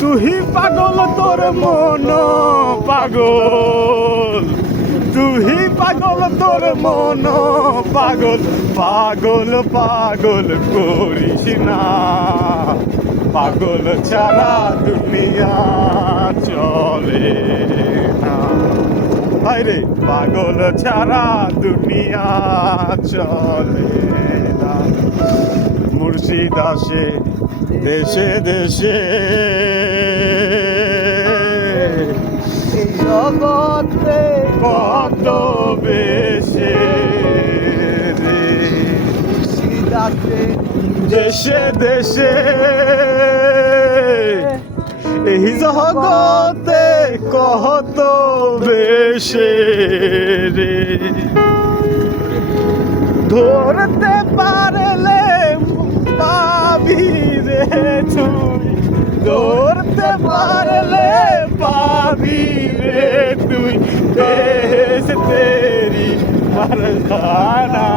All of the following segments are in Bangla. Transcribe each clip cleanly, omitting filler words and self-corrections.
তুই পাগল তোর মন পাগল, তুই পাগল তোর মন পাগল, পাগল পাগল করিস না, পাগল ছাড়া দুনিয়া চলে না। হায়রে পাগল ছাড়া দুনিয়া চলে না। মুর্শিদ আসে দেশে দেশে, জগতে কত বেশে রে, সিদাতে দেশে দেশে এই জগতে কত বেশে রে। ধরতে পারলে পাবি রে তুই, ধরতে পারলে পাবি রে তুই, দেশ তেরি মারখানা,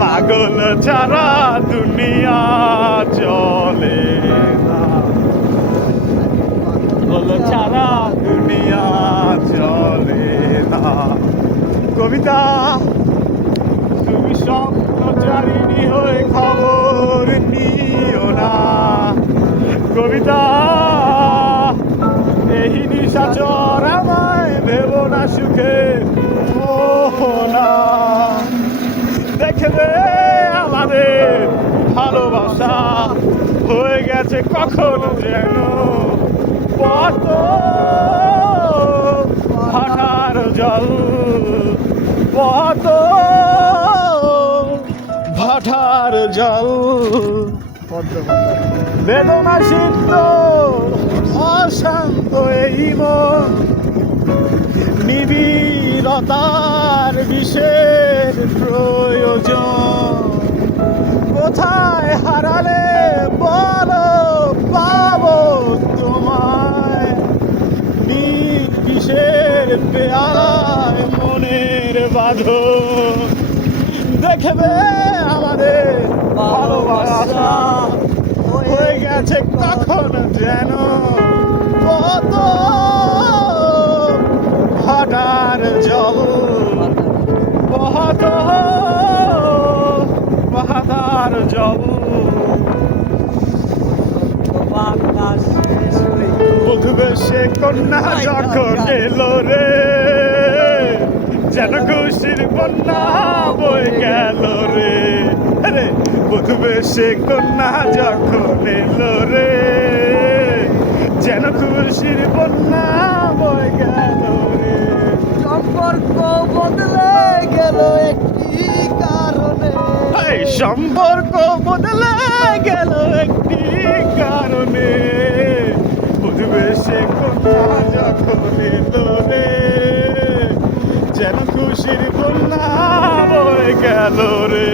পাগল ছাড়া দুনিয়া চলে না, পাগল ছাড়া দুনিয়া চলে না। কবিতা তুমি স্বপ্নচারিণী হয়ে খবর নিও না, কবিতা এই নিশাচর আমায় ভেব না সুখে মোহনা। দেখবে আমাদের ভালোবাসা হয়ে গেছে কখন যেন কত ভাটার জল, কত ভাটার জল, বেদনা সিদ্ধ অশান্ত এই মন, নিবিড়তার বিশেষ প্রয়োজন। কোথায় হারালে বলো পাবো তোমায়, নির্বিশের পেয়ালায় মনের বাঁধন। দেখবে আমাদের ভালোবাসা হয়ে গেছে কখন যেন কত ভাটার জল, কত ভাটার জল। বুঝবে সে কন্যা যখন এলো রে, যেন খুশির বন্যা বয়ে গেল রে। আরে বুঝবে সে কন্যা যখন এলো রে, যেন খুশির বন্যা বয়ে গেল রে। সম্পর্ক বদলে গেল একটি কারণে, এই সম্পর্ক বদলে গেল একটি কারণে, বুঝবে সে কন্যা যখন এলো রে, যেন খুশির বন্যা বয়ে গেল রে।